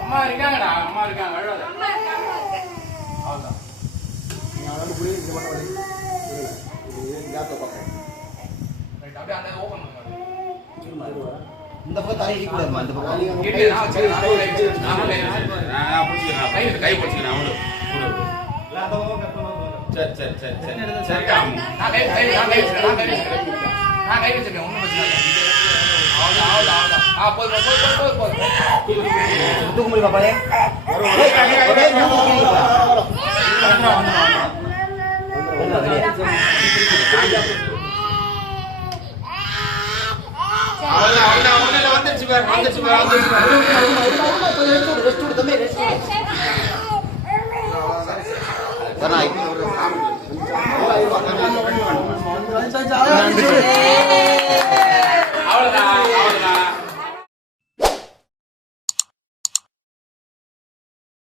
அம்மா இருக்காங்கடா, அம்மா இருக்காங்க. இந்த பக்கம் தலை இடிக்க கூடாதுமா, இந்த பக்கம் கை பிடிச்சிக்கிறேன் அவனு. சரி சரி சரி சரி சரி. நான் கை வச்சிருக்கேன், ஒன்றும் பிரச்சனை இல்லை. தூக்க முடியுமா பாரு? வந்துச்சு